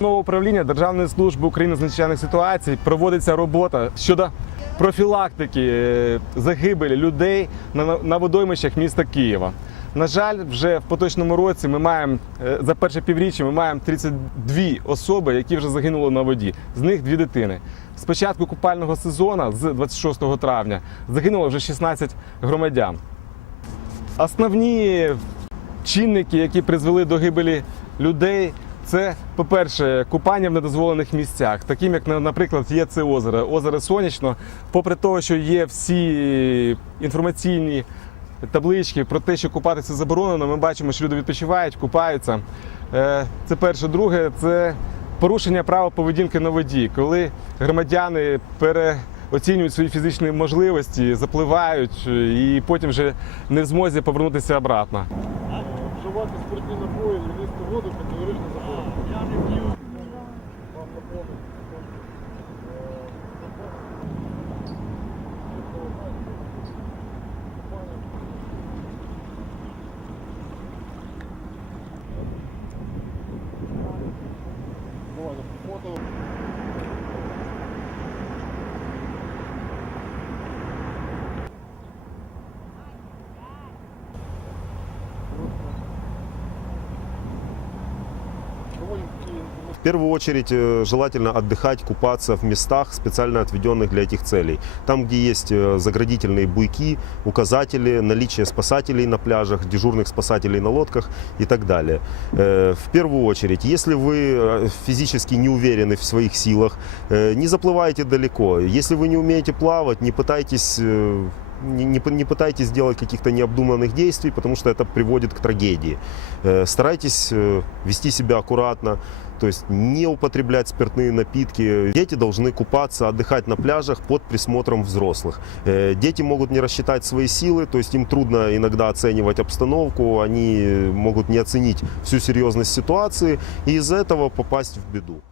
Нового управління Державної служби України з надзвичайних ситуацій проводиться робота щодо профілактики е, загибелі людей на, на водоймищах міста Києва. На жаль, вже в поточному році ми маємо е, за перше півріччя ми маємо 32 особи, які вже загинули на воді. З них дві дитини. З початку купального сезону, з 26 травня, загинуло вже 16 громадян. Основні чинники, які призвели до гибелі людей, це, по-перше, купання в недозволених місцях, таким як, на- наприклад, є це озеро, озеро Сонячно. Попри те, що є всі інформаційні таблички про те, що купатися заборонено, ми бачимо, що люди відпочивають, купаються. Е, Це перше. Друге, це порушення правил поведінки на воді, коли громадяни переоцінюють свої фізичні можливості, запливають е, і потім вже не в змозі повернутися обратно. Вживати спиртні напої, львівську воду категорично заборонено. Я не п'ю. Вам напомню. Давай, фото. В первую очередь э, желательно отдыхать, купаться в местах, специально отведенных для этих целей. Там, где есть э, заградительные буйки, указатели, наличие спасателей на пляжах, дежурных спасателей на лодках и так далее. Э, В первую очередь, если вы э, физически не уверены в своих силах, э, не заплывайте далеко. Если вы не умеете плавать, не пытайтесь э, не, не не пытайтесь делать каких-то необдуманных действий, потому что это приводит к трагедии. Э, Старайтесь э, вести себя аккуратно, то есть не употреблять спиртные напитки. Дети должны купаться, отдыхать на пляжах под присмотром взрослых. Э, Дети могут не рассчитать свои силы, то есть им трудно иногда оценивать обстановку, они могут не оценить всю серьезность ситуации и из-за этого попасть в беду.